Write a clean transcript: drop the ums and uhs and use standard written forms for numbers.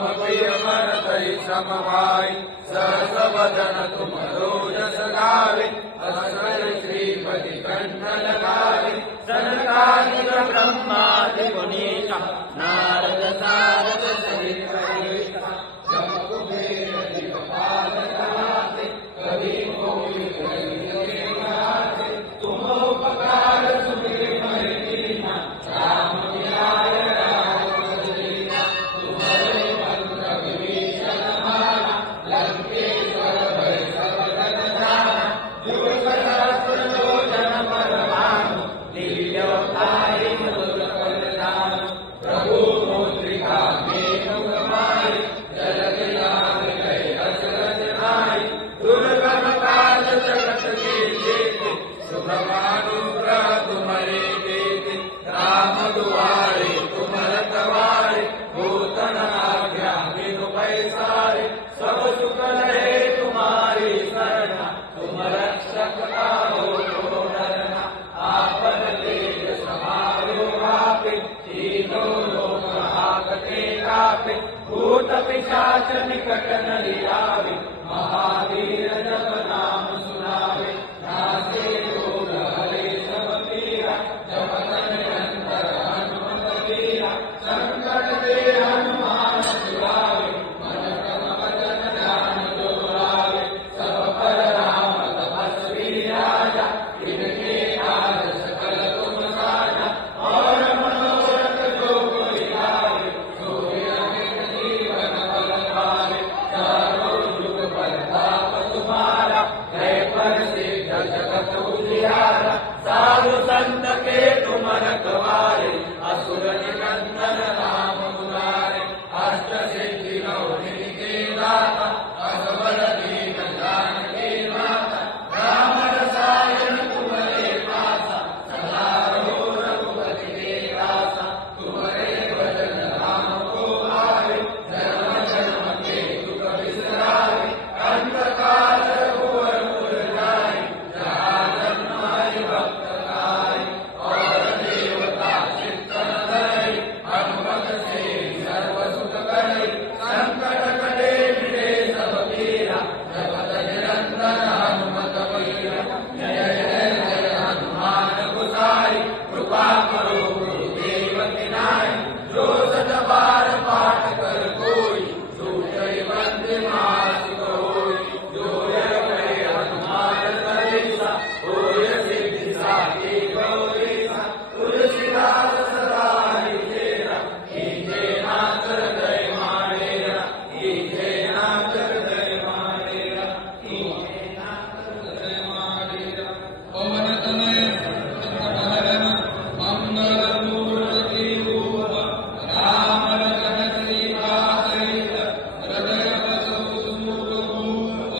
प्रिय मन तई समभाई सहस वदन तुम रोजस गावे असर श्रीपति कंठ लगावे सनकादिक ब्रह्मादि मुनीसा नारद सारद सहित अहिसा जम कुबेर दिक्पाल कहाते कवि कोई कहि कहाते तुम उपकार सुमिर मैं दीना राम मिलाय राम बदलीना तुम्हारे मंत्र विभीषण माना लंकेश्वर भय सब जन जाना जुग सहस्र योजन पर भानु दिव्योतारि मधुर फल दानु प्रभु मुद्रिका मेघ मारी जल विलास गए अचरज आई दुर्गम काज जगत के जेते शुभमानुग्रह तुम्हारे देते राम दुआरे तुम रखवारे भूतन आज्ञा बिनु पैसारे सब सुख रहे तुम्हारी शरणा तुम रक्षक हो डरना आपन तेज समारो आपे तीनों लोक हाकते कापे भूत पिशाच निकट नहीं आवे महावीर जब